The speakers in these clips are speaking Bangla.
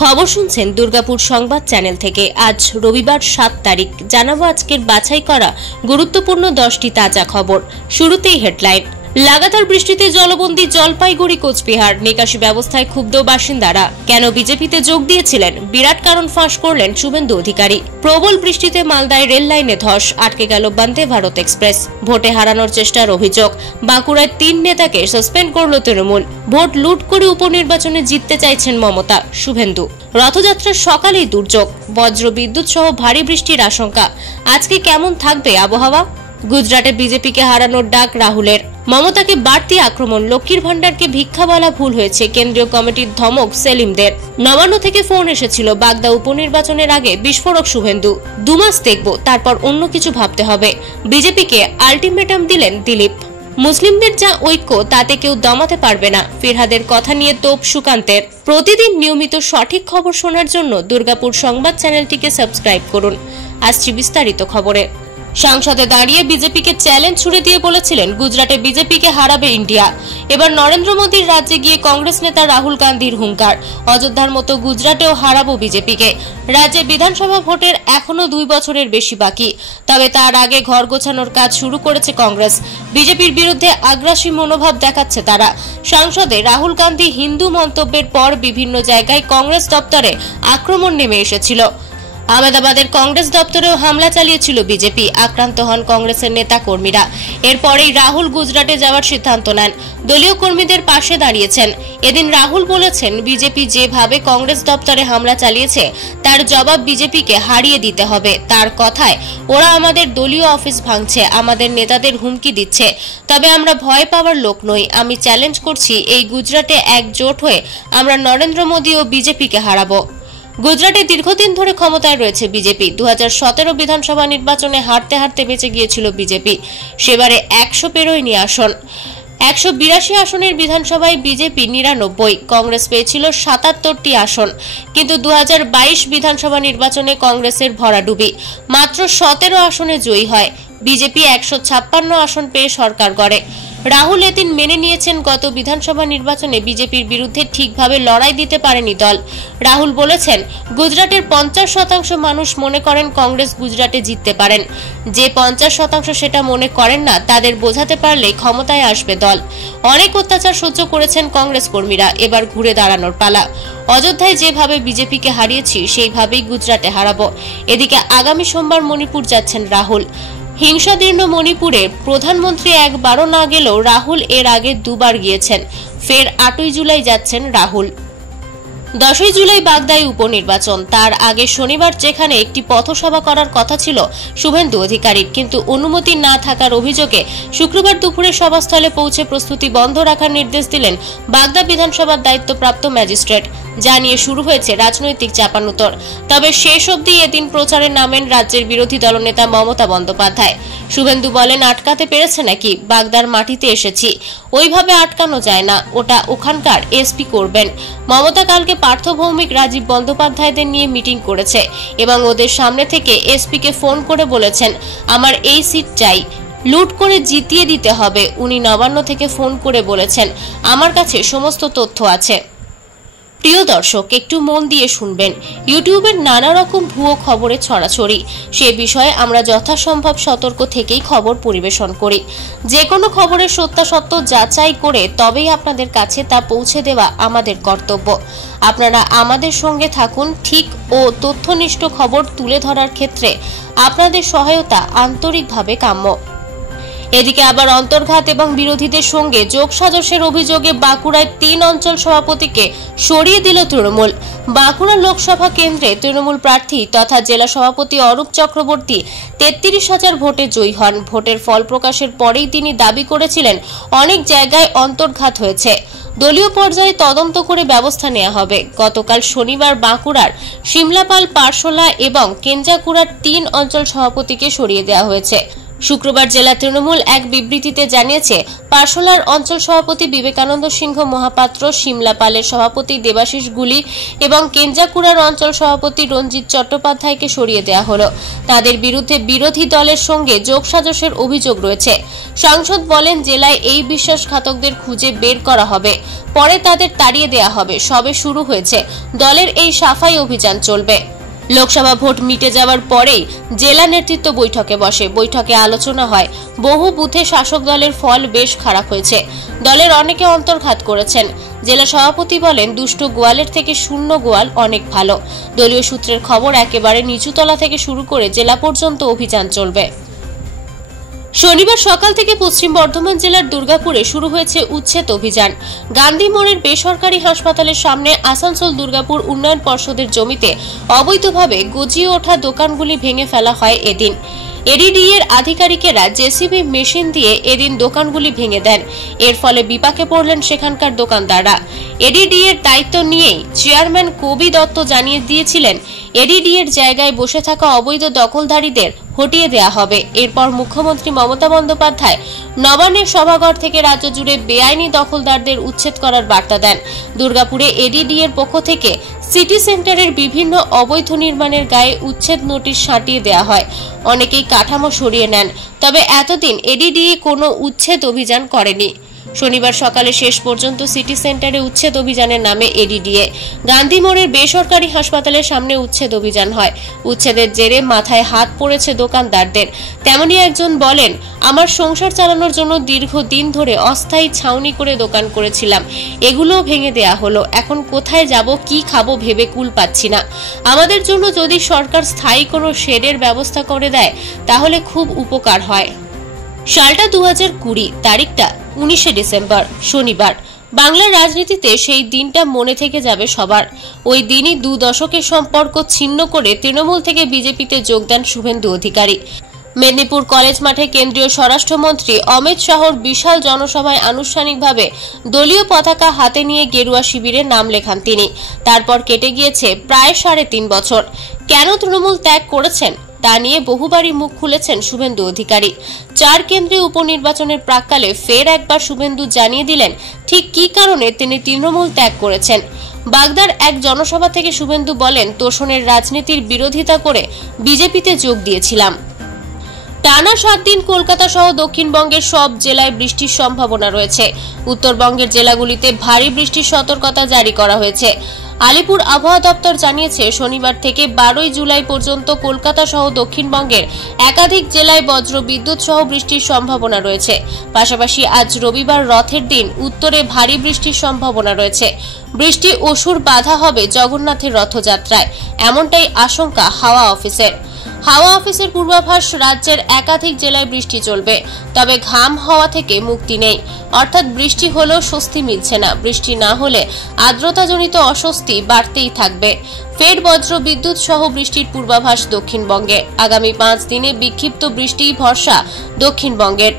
খবর শুনছেন দুর্গাপুর সংবাদ চ্যানেল থেকে। আজ রবিবার 7 তারিখ। জানাবো আজকের বাছাই করা গুরুত্বপূর্ণ 10টি তাজা খবর। শুরুতেই হেডলাইন। লাগাতার বৃষ্টিতে জলবন্দী জলপাইগুড়ি কোচবিহার, নিকাশি ব্যবস্থায় ক্ষুব্ধ বাসিন্দারা। কেন বিজেপিতে যোগ দিয়েছিলেন, বিরাট কারণ ফাঁস করলেন শুভেন্দু অধিকারী। প্রবল বৃষ্টিতে মালদায় রেল লাইনে ধস, আটকে গেল বন্দে ভারত এক্সপ্রেস। ভোটে হারানোর চেষ্টার অভিযোগ। বাঁকুড়ায় 3 নেতাকে সাসপেন্ড করল তৃণমূল। ভোট লুট করে উপনির্বাচনে জিততে চাইছেন মমতা, শুভেন্দু। রথযাত্রার সকালেই দুর্যোগ, বজ্র বিদ্যুৎ সহ ভারী বৃষ্টির আশঙ্কা। আজকে কেমন থাকবে আবহাওয়া? গুজরাটে বিজেপিকে হারানোর ডাক রাহুলের। মমতাকে বাড়তি আক্রমণ, লক্ষ্মীর ভান্ডারকে ভিক্ষা বলা ভুল হয়েছে, কেন্দ্রীয় কমিটির ধমক সেলিমদের। নবান্ন থেকে ফোন এসেছিল, বাগদা উপনির্বাচনের আগে বিস্ফোরক শুভেন্দু। 2 মাস দেখব, তারপর অন্য কিছু ভাবতে হবে। বিজেপিকে আলটিমেটাম দিলেন দিলীপ। মুসলিমদের যা ঐক্য, তাতে কেউ দমাতে পারবে না, ফিরহাদের কথা নিয়ে তোপ সুকান্তের। প্রতিদিন নিয়মিত সঠিক খবর শোনার জন্য দুর্গাপুর সংবাদ চ্যানেলটিকে সাবস্ক্রাইব করুন। আসছি বিস্তারিত খবরে। সংসদে দাঁড়িয়ে বিজেপিকে চ্যালেঞ্জ ছুড়ে দিয়ে বলেছিলেন গুজরাটে বিজেপিকে হারাবে ইন্ডিয়া। এবার নরেন্দ্র মোদীর রাজ্যে গিয়ে কংগ্রেস নেতা রাহুল গান্ধীর হুঙ্কার, অযোধ্যার মতো গুজরাটেও হারাবো বিজেপিকে। রাজ্যে বিধানসভা ভোটের এখনো 2 বছরের বেশি বাকি, তবে তার আগে ঘর গোছানোর কাজ শুরু করেছে কংগ্রেস। বিজেপির বিরুদ্ধে আগ্রাসী মনোভাব দেখাচ্ছে তারা। সংসদে রাহুল গান্ধী হিন্দু মন্তব্যের পর বিভিন্ন জায়গায় কংগ্রেস দপ্তরে আক্রমণ নেমে এসেছিল। আহমেদাবাদের কংগ্রেস দপ্তরেও হামলা চালিয়েছিল বিজেপি, আক্রান্ত হন কংগ্রেসের নেতা কর্মীরা। এরপরেই রাহুল গুজরাটে যাওয়ার সিদ্ধান্ত নেন, দলীয় কর্মীদের পাশে দাঁড়িয়েছেন। এদিন রাহুল বলেছেন, বিজেপি যেভাবে কংগ্রেস দপ্তরে হামলা চালিয়েছে তার জবাব বিজেপিকে হারিয়ে দিতে হবে। তার কথায়, ওরা আমাদের দলীয় অফিস ভাঙছে, আমাদের নেতাদের হুমকি দিচ্ছে, তবে আমরা ভয় পাওয়ার লোক নই। আমি চ্যালেঞ্জ করছি, এই গুজরাটে একজোট হয়ে আমরা নরেন্দ্র মোদী ও বিজেপিকে হারাবো। গুজরাটে দীর্ঘদিন ধরে ক্ষমতায় রয়েছে বিজেপি। 2017 বিধানসভা নির্বাচনে হারতে হারতে বেঁচে গিয়েছিল বিজেপি। সেবারে 100 পেরোয়নি আসন। 182 আসনের বিধানসভায় বিজেপি 99, কংগ্রেস পেয়েছিল 77টি আসন। কিন্তু 2022 বিধানসভা নির্বাচনে কংগ্রেসের ভরাডুবি, মাত্র 17 আসনে জয়ী হয়। বিজেপি 156 আসন পেয়ে সরকার গড়ে। রাহুল এদিন মেনে নিয়েছেন, গত বিধানসভা নির্বাচনে বিজেপির বিরুদ্ধে ঠিকভাবে লড়াই দিতে পারেনি দল। রাহুল বলেছেন, গুজরাটের 50% মানুষ মনে করেন কংগ্রেস গুজরাটে জিততে পারেন। যে 50% সেটা মনে করেন না, তাদের বোঝাতে পারলে ক্ষমতায় আসবে দল। অনেক অত্যাচার সহ্য করেছেন কংগ্রেস কর্মীরা, এবার ঘুরে দাঁড়ানোর পালা। অযোধ্যায় যেভাবে বিজেপিকে হারিয়েছি, সেইভাবেই গুজরাটে হারাবো। এদিকে আগামী সোমবার মণিপুর যাচ্ছেন রাহুল। হিংসাদীর্ণ মণিপুরে প্রধানমন্ত্রী একবারও না গেলেও রাহুল এর আগে 2 বার গিয়েছেন। ফের 8ই জুলাই যাচ্ছেন রাহুল। 10ই জুলাই বাগদায় উপনির্বাচন। তার আগে শনিবার যেখানে একটি পথসভা করার কথা ছিল শুভেন্দু অধিকারীর, কিন্তু অনুমতি না থাকার অভিযোগে শুক্রবার দুপুরে সভাস্থলে পৌঁছে প্রস্তুতি বন্ধ রাখার নির্দেশ দিলেন বাগদা বিধানসভার দায়িত্বপ্রাপ্ত ম্যাজিস্ট্রেট। যা নিয়ে শুরু হয়েছে রাজনৈতিক চাপানুতর। তবে শেষ অবধি এদিন প্রচারে নামেন রাজ্যের বিরোধী দলনেতা মমতা বন্দ্যোপাধ্যায়। শুভেন্দু বলেন, আটকাতে পেরেছে নাকি? বাগদার মাটিতে এসেছি, ওইভাবে আটকানো যায় না, ওটা ওখানকার এসপি করবেন। মমতা কালকে পার্থ ভৌমিক, রাজীব বন্দ্যোপাধ্যায়দের নিয়ে মিটিং করেছে এবং ওদের সামনে থেকে এসপিকে ফোন করে বলেছেন, আমার এই সিট চাই, লুট করে জিতিয়ে দিতে হবে। উনি নবান্ন থেকে ফোন করে বলেছেন, আমার কাছে সমস্ত তথ্য আছে। প্রিয় দর্শক, একটু মন দিয়ে শুনবেন। ইউটিউবের নানা রকম ভুয়ো খবরে ছড়াছড়ি, সে বিষয়ে আমরা যথাসম্ভব সতর্ক থেকেই খবর পরিবেশন করি। যে কোনো খবরের সত্যাসত্য যাচাই করে তবেই আপনাদের কাছে তা পৌঁছে দেওয়া আমাদের কর্তব্য। আপনারা আমাদের সঙ্গে থাকুন। ঠিক ও তথ্যনিষ্ঠ খবর তুলে ধরার ক্ষেত্রে আপনাদের সহায়তা আন্তরিকভাবে কাম্য। এদিকে আবার অন্তর্ঘাত এবং বিরোধীদের সঙ্গে যোগসাজশের অভিযোগে বাঁকুড়ায় 3 অঞ্চল সভাপতিকে সরিয়ে দিল তৃণমূল। বাঁকুড়া লোকসভা কেন্দ্রে তৃণমূল প্রার্থী তথা জেলা সভাপতি অরূপ চক্রবর্তী 33,000 ভোটে জয়ী হন। ভোটের ফল প্রকাশের পরেই তিনি দাবি করেছিলেন, অনেক জায়গায় অন্তর্ঘাত হয়েছে, দলীয় পর্যায়ে তদন্ত করে ব্যবস্থা নেওয়া হবে। গতকাল শনিবার বাঁকুড়ার সিমলাপাল, পারশোলা এবং কেঞ্জাকুড়ার 3 অঞ্চল সভাপতিকে সরিয়ে দেওয়া হয়েছে। শুক্রবার জেলা তৃণমূল এক বিবৃতিতে জানিয়েছে, পারশোলার অঞ্চল সভাপতি বিবেকানন্দ সিংহ মহাপাত্র, সিমলা পালের সভাপতি দেবাশিস গুলি এবং কেঞ্জাকুড়ার অঞ্চল সভাপতি রঞ্জিত চট্টোপাধ্যায়কে সরিয়ে দেওয়া হলো। তাদের বিরুদ্ধে বিরোধী দলের সঙ্গে যোগসাজশের অভিযোগ রয়েছে। সাংসদ বলেন, জেলায় এই বিশ্বাসঘাতকদের খুঁজে বের করা হবে, পরে তাদের তাড়িয়ে দেওয়া হবে। সবে শুরু হয়েছে, দলের এই সাফাই অভিযান চলবে। লোকসভা ভোট মিটে যাওয়ার পরেই জেলা নেতৃত্ব বৈঠকে বসে। বৈঠকে আলোচনা হয়, বহু বুথে শাসক দলের ফল বেশ খারাপ হয়েছে, দলের অনেকে অন্তর্ঘাত করেছেন। জেলা সভাপতি বলেন, দুষ্ট গোয়ালের থেকে শূন্য গোয়াল অনেক ভালো। দলীয় সূত্রের খবর, একেবারে নিচুতলা থেকে শুরু করে জেলা পর্যন্ত অভিযান চলবে। শনিবার সকাল থেকে পশ্চিম বর্ধমান জেলার দুর্গাপুরে শুরু হয়েছে উচ্ছেদ অভিযান। গান্ধী মোড়ের বেসরকারি হাসপাতালের সামনে আসানসোল দুর্গাপুর উন্নয়ন পর্ষদের জমিতে অবৈধভাবে গজিয়ে ওঠা দোকানগুলি ভেঙে ফেলা হয় এদিন। এডিডিএর আধিকারিকেরা জেসিবি মেশিন দিয়ে এদিন দোকানগুলি ভেঙে দেন। এর ফলে বিপাকে পড়লেন সেখানকার দোকানদাররা। এডিডিএর দায়িত্ব নিয়েই চেয়ারম্যান কবি দত্ত জানিয়ে দিয়েছিলেন, এডিডিএর জায়গায় বসে থাকা অবৈধ দখলদারীদের হটিয়ে দেওয়া হবে। এরপর মুখ্যমন্ত্রী মমতা বন্দ্যোপাধ্যায় নবান্নের সভাঘর থেকে রাজ্য জুড়ে বেআইনি দখলদারদের উচ্ছেদ করার বার্তা দেন। দুর্গাপুরে এডিডিএর পক্ষ থেকে সিটি সেন্টারের বিভিন্ন অবৈধ নির্মাণের গায়ে উচ্ছেদ নোটিশ সাঁটিয়ে দেওয়া হয়। অনেকেই কাঠামো সরিয়ে নেন, তবে এতদিন এডিডিএ কোনো উচ্ছেদ অভিযান করেনি। শনিবার সকালে শেষ পর্যন্ত সিটি সেন্টারে উচ্ছেদ অভিযানের নামে এডিডিএ গান্ধী মোড়ের বেসরকারি হাসপাতালের সামনে উচ্ছেদ অভিযান হয়। উচ্ছেদের জেরে মাথায় হাত পড়েছে দোকানদারদের। তেমনই একজন বলেন, আমার সংসার চালানোর জন্য দীর্ঘদিন ধরে অস্থায়ী ছাউনি করে দোকান করেছিলাম, এগুলোও ভেঙে দেয়া হলো। এখন কোথায় যাব, কি খাবো ভেবে কুল পাচ্ছি না। আমাদের জন্য যদি সরকার স্থায়ী কোনো শেডের ব্যবস্থা করে দেয় তাহলে খুব উপকার হয়। সালটা 2020, তারিখটা 19শে ডিসেম্বর, শনিবার। বাংলার রাজনীতিতে সেই দিনটা মনে থেকে যাবে সবার। ওই দিনই 2 দশকের সম্পর্ক ছিন্ন করে তৃণমূল থেকে বিজেপিতে যোগদান শুভেন্দু অধিকারী। মেদিনীপুর কলেজ মাঠে কেন্দ্রীয় স্বরাষ্ট্রমন্ত্রী অমিত শাহর বিশাল জনসভায় আনুষ্ঠানিকভাবে দলীয় পতাকা হাতে নিয়ে গেরুয়া শিবিরে নাম লেখান তিনি। তারপর কেটে গিয়েছে প্রায় 3.5 বছর। কেন তৃণমূল ত্যাগ করেছেন তা নিয়ে বহুবারই মুখ খুলেছেন শুভেন্দু অধিকারী। 4 কেন্দ্রীয় উপনির্বাচনের প্রাক্কালে ফের একবার শুভেন্দু জানিয়ে দিলেন ঠিক কী কারণে তিনি তৃণমূল ত্যাগ করেছেন। বাগদার এক জনসভা থেকে শুভেন্দু বলেন, তোষণের রাজনীতির বিরোধিতা করে বিজেপিতে যোগ দিয়েছিলাম। টানা 7 দিন কলকাতা সহ দক্ষিণবঙ্গের সব জেলায় বৃষ্টির সম্ভাবনা রয়েছে। উত্তরবঙ্গের জেলাগুলিতে ভারী বৃষ্টির সতর্কতা জারি করা হয়েছে। আলিপুর আবহাওয়া দপ্তর জানিয়েছে, শনিবার থেকে 12 জুলাই পর্যন্ত কলকাতা সহ দক্ষিণবঙ্গের একাধিক জেলায় বজ্র বিদ্যুৎ সহ বৃষ্টির সম্ভাবনা রয়েছে। পাশাপাশি আজ রবিবার রথের দিন উত্তরে ভারী বৃষ্টির সম্ভাবনা রয়েছে। বৃষ্টি অসুর বাধা হবে জগন্নাথের রথযাত্রায়, এমনটাই আশঙ্কা হাওয়া অফিসের। হাওয়া অফিসের পূর্বাভাস, রাজ্যের একাধিক জেলায় বৃষ্টি চলবে, তবে ঘাম হওয়া থেকে মুক্তি নেই। অর্থাৎ বৃষ্টি হলেও স্বস্তি মিলছে না, বৃষ্টি না হলে আর্দ্রতাজনিত অস্বস্তি বাড়তেই থাকবে। ফের বজ্র বিদ্যুৎ সহ বৃষ্টির পূর্বাভাস দক্ষিণবঙ্গে। আগামী 5 দিনে বিক্ষিপ্ত বৃষ্টি ভরসা দক্ষিণবঙ্গের।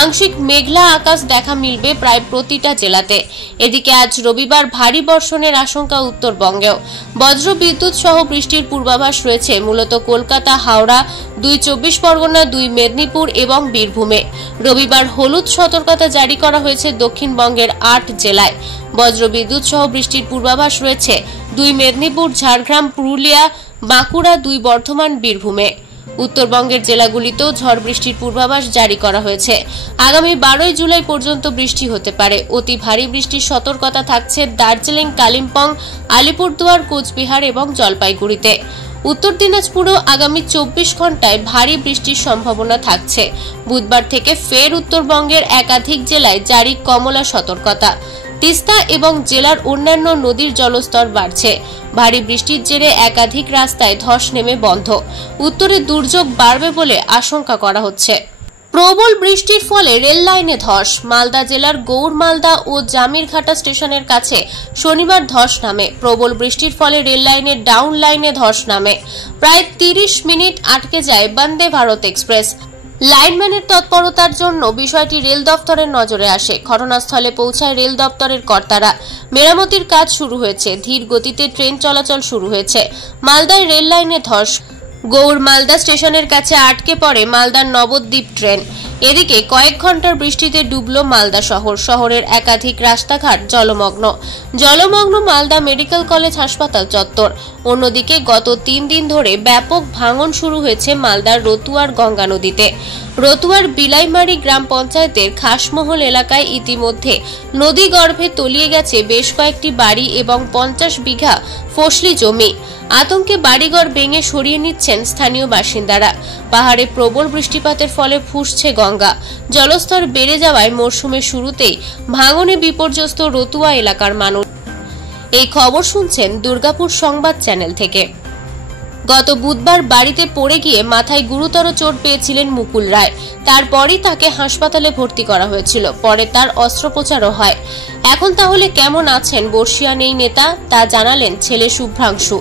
আংশিক মেঘলা আকাশ দেখা মিলবে প্রায় প্রতিটা জেলাতে। এদিকে আজ রবিবার ভারী বর্ষণের আশঙ্কা উত্তরবঙ্গেও। বজ্র বিদ্যুৎ সহ বৃষ্টির পূর্বাভাস রয়েছে মূলত কলকাতা, হাওড়া, 2 চব্বিশ পরগনা, 2 মেদিনীপুর এবং বীরভূমে। রবিবার হলুদ সতর্কতা জারি করা হয়েছে দক্ষিণবঙ্গের 8 জেলায়। বজ্র বিদ্যুৎ সহ বৃষ্টির পূর্বাভাস রয়েছে 2 মেদিনীপুর, ঝাড়গ্রাম, পুরুলিয়া, বাঁকুড়া, 2 বর্ধমান, বীরভূমে। উত্তরবঙ্গের জেলাগুলিতেও ঝড় বৃষ্টির পূর্বাভাস জারি করা হয়েছে। আগামী 12 জুলাই পর্যন্ত বৃষ্টি হতে পারে। অতি ভারী বৃষ্টির সতর্কতা থাকছে দার্জিলিং, কালিম্পং, আলিপুরদুয়ার, কোচবিহার এবং জলপাইগুড়িতে। উত্তর দিনাজপুরেও আগামী 24 ঘন্টায় ভারী বৃষ্টির সম্ভাবনা থাকছে। বুধবার থেকে ফের উত্তরবঙ্গের একাধিক জেলায় জারি কমলা সতর্কতা। তিস্তা এবং জেলার অন্যান্য নদীর জলস্তর বাড়ছে। ভারী বৃষ্টির জেরে একাধিক রাস্তায় ধস নেমে বন্ধ। উত্তরে দুর্যোগ বাড়বে বলে আশঙ্কা করা হচ্ছে। প্রবল বৃষ্টির ফলে রেল লাইনে ধস। মালদা জেলার গৌড়মালদা ও জামিরঘাটা স্টেশনের কাছে শনিবার ধস নামে। প্রবল বৃষ্টির ফলে রেল লাইনের ডাউন লাইনে ধস নামে। প্রায় 30 মিনিট আটকে যায় বন্দে ভারত এক্সপ্রেস। লাইনম্যানের তৎপরতার জন্য বিষয়টি রেল দপ্তরের নজরে আসে। ঘটনাস্থলে পৌঁছায় রেল দপ্তরের কর্তারা। মেরামতির কাজ শুরু হয়েছে। ধীর গতিতে ট্রেন চলাচল শুরু হয়েছে। মালদায় রেল লাইনে ধস। গৌড় মালদা স্টেশনের কাছে আটকে পড়ে মালদার নবদ্বীপ ট্রেন। এদিকে কয়েক ঘন্টার বৃষ্টিতে ডুবল মালদা শহর। শহরের একাধিক রাস্তাঘাট জলমগ্ন মালদা মেডিকেল কলেজ হাসপাতাল চত্বর। অন্যদিকে গত 3 দিন ধরে ব্যাপক ভাঙন শুরু হয়েছে মালদার রতুয়ার গঙ্গা নদীতে। রতুয়ার বিলাইমারি গ্রাম পঞ্চায়েতের খাসমহল এলাকায় ইতিমধ্যে নদী গর্ভে তলিয়ে গেছে বেশ কয়েকটি বাড়ি এবং 50 বিঘা ফসলি জমি। আতঙ্কে বাড়িঘর ভেঙে সরিয়ে নিচ্ছেন স্থানীয় বাসিন্দারা। পাহাড়ে প্রবল বৃষ্টিপাতের ফলে ফুঁসছে গঙ্গা। জলস্তর বেড়ে যাওয়ায় মরশুমের শুরুতেই ভাঙনে বিপর্যস্ত রতুয়া এলাকার মানুষ। এই খবর শুনছেন দুর্গাপুর সংবাদ চ্যানেল থেকে। গত বুধবার বাড়িতে পড়ে গিয়ে মাথায় গুরুতর চোট পেয়েছিলেন মুকুল রায়। তারপরই তাকে হাসপাতালে ভর্তি করা হয়েছিল। পরে তার অস্ত্রোপচারও হয়। এখন তাহলে কেমন আছেন বর্ষিয়ান এই নেতা, তা জানালেন ছেলে শুভ্রাংশু।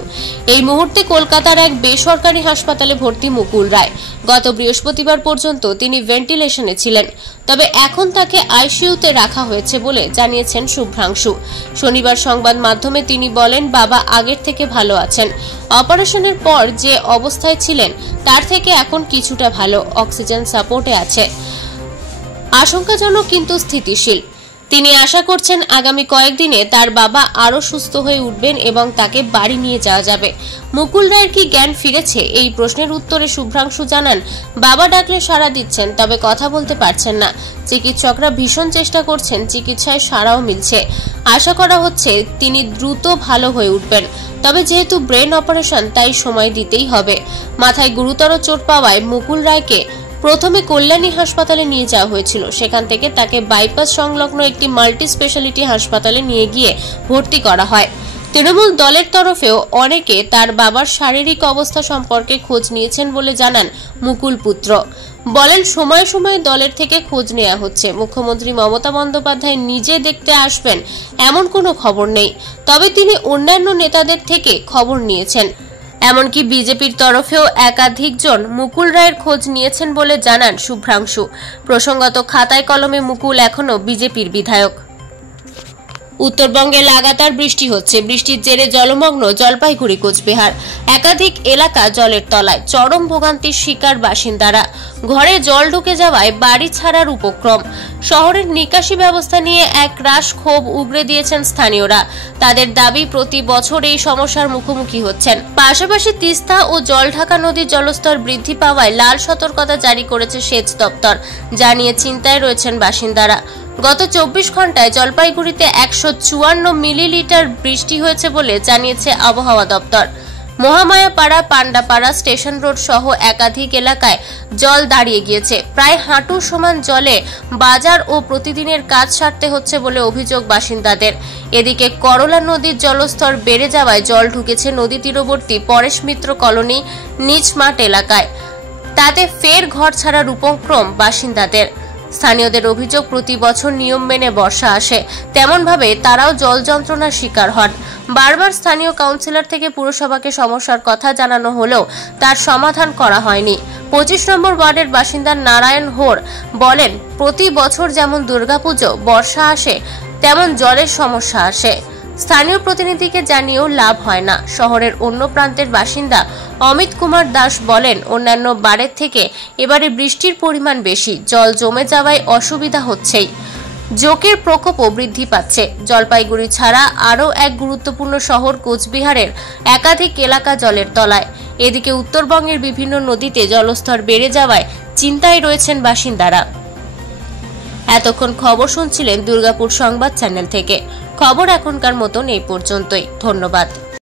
এই মুহূর্তে কলকাতার এক বেসরকারি হাসপাতালে ভর্তি মুকুল রায়। গত বৃহস্পতিবার পর্যন্ত তিনি ভেন্টিলেশনে ছিলেন, তবে এখন তাকে আইসিইউতে রাখা হয়েছে বলে জানিয়েছেন শুভ্রাংশু। শনিবার সংবাদ মাধ্যমে তিনি বলেন, বাবা আগের থেকে ভালো আছেন। অপারেশনের পর যে অবস্থায় ছিলেন তার থেকে এখন কিছুটা ভালো, অক্সিজেন সাপোর্টে আছে, আশঙ্কাজনক কিন্তু স্থিতিশীল। তিনি আশা করছেন আগামী কয়েকদিনে তার বাবা আরো সুস্থ হয়ে উঠবেন এবং তাকে বাড়ি নিয়ে যাওয়া যাবে। মুকুল রায়ের কি জ্ঞান ফিরেছে, এই প্রশ্নের উত্তরে শুভ্রাংশু জানান, বাবা ডাকলে সাড়া দিচ্ছেন, তবে কথা বলতে পারছেন না। চিকিৎসকরা ভীষণ চেষ্টা করছেন, চিকিৎসায় সাড়াও মিলছে। আশা করা হচ্ছে তিনি দ্রুত ভালো হয়ে উঠবেন, তবে যেহেতু ব্রেন অপারেশন তাই সময় দিতেই হবে। মাথায় গুরুতর চোট পাওয়ায় মুকুল রায়কে প্রথমে কল্যাণী হাসপাতালে নিয়ে যাওয়া হয়েছিল। সেখান থেকে তাকে বাইপাস সংলগ্ন একটি মাল্টি স্পেশালিটি হাসপাতালে নিয়ে গিয়ে ভর্তি করা হয়। তৃণমূল দলের তরফেও অনেকে তার বাবার শারীরিক অবস্থা সম্পর্কে খোঁজ নিয়েছেন বলে জানান মুকুল পুত্র। বলেন, সময়ে সময়ে দলের থেকে খোঁজ নেওয়া হচ্ছে। মুখ্যমন্ত্রী মমতা বন্দ্যোপাধ্যায় নিজে দেখতে আসবেন এমন কোনো খবর নেই, তবে তিনি অন্যান্য নেতাদের থেকে খবর নিয়েছেন। এমনকি বিজেপির তরফেও একাধিকজন মুকুল রায়ের খোঁজ নিয়েছেন বলে জানান শুভ্রাংশু। প্রসঙ্গত, খাতায় কলমে মুকুল এখনো বিজেপির বিধায়ক। উত্তরবঙ্গে লাগাতার বৃষ্টি হচ্ছে। বৃষ্টির জেরে জলমগ্ন জলপাইগুড়ি কোচবিহার। একাধিক এলাকা জলের তলায়, চরম ভোগান্তির শিকার বাসিন্দারা। ঘরে জল ঢুকে যাওয়ায় বাড়ি ছাড়ার উপক্রম। শহরের নিকাশি ব্যবস্থা নিয়ে একরাশ ক্ষোভ উগরে দিয়েছেন স্থানীয়রা। তাদের দাবি, প্রতি বছর এই সমস্যার মুখোমুখি হচ্ছেন। পাশাপাশি তিস্তা ও জলঢাকা নদীর জলস্তর বৃদ্ধি পাওয়ায় লাল সতর্কতা জারি করেছে সেচ দপ্তর, যা নিয়ে চিন্তায় রয়েছেন বাসিন্দারা। গত 24 ঘন্টায় জলপাইগুড়িতে 154 মিলিলিটার বৃষ্টি হয়েছে বলে জানিয়েছে আবহাওয়া দপ্তর। মহামায়াপাড়া, পান্ডাপাড়া, স্টেশন রোড সহ একাধিক এলাকায় জল দাঁড়িয়ে গিয়েছে। প্রায় হাঁটু সমান জলে বাজার ও প্রতিদিনের কাজ সারতে হচ্ছে বলে অভিযোগ বাসিন্দাদের। এদিকে করলা নদীর জলস্তর বেড়ে যাওয়ায় জল ঢুকেছে নদী তীরবর্তী পরেশ মিত্র কলোনি নিচমাঠ এলাকায়। তাতে ফের ঘর ছাড়ার উপক্রম বাসিন্দাদের। স্থানীয়দের অভিযোগ, প্রতি বছর নিয়ম মেনে বর্ষা আসে, তেমনভাবে তারাও জল যন্ত্রণার শিকার হন। বারবার স্থানীয় কাউন্সিলর থেকে পুরসভাকে সমস্যার কথা জানানো হলেও তার সমাধান করা হয়নি। 25 নম্বর ওয়ার্ডের বাসিন্দা নারায়ণ হোর বলেন, প্রতি বছর যেমন দুর্গাপুজো বর্ষা আসে তেমন জলের সমস্যা আসে। স্থানীয় প্রতিনিধিকে জানিয়েও লাভ হয় না। শহরের অন্য প্রান্তের বাসিন্দা অমিত কুমার দাস বলেন, অন্যান্য বারের থেকে এবারে বৃষ্টির পরিমাণ বেশি, জল জমে যাওয়ায় অসুবিধা হচ্ছেই। জোকের প্রকোপও বৃদ্ধি পাচ্ছে। জলপাইগুড়ি ছাড়া আরও এক গুরুত্বপূর্ণ শহর কোচবিহারের একাধিক এলাকা জলের তলায়। এদিকে উত্তরবঙ্গের বিভিন্ন নদীতে জলস্তর বেড়ে যাওয়ায় চিন্তায় রয়েছেন বাসিন্দারা। এতক্ষণ খবর শুনছিলেন দুর্গাপুর সংবাদ চ্যানেল থেকে। খবর এখনকার মতন এই পর্যন্তই। ধন্যবাদ।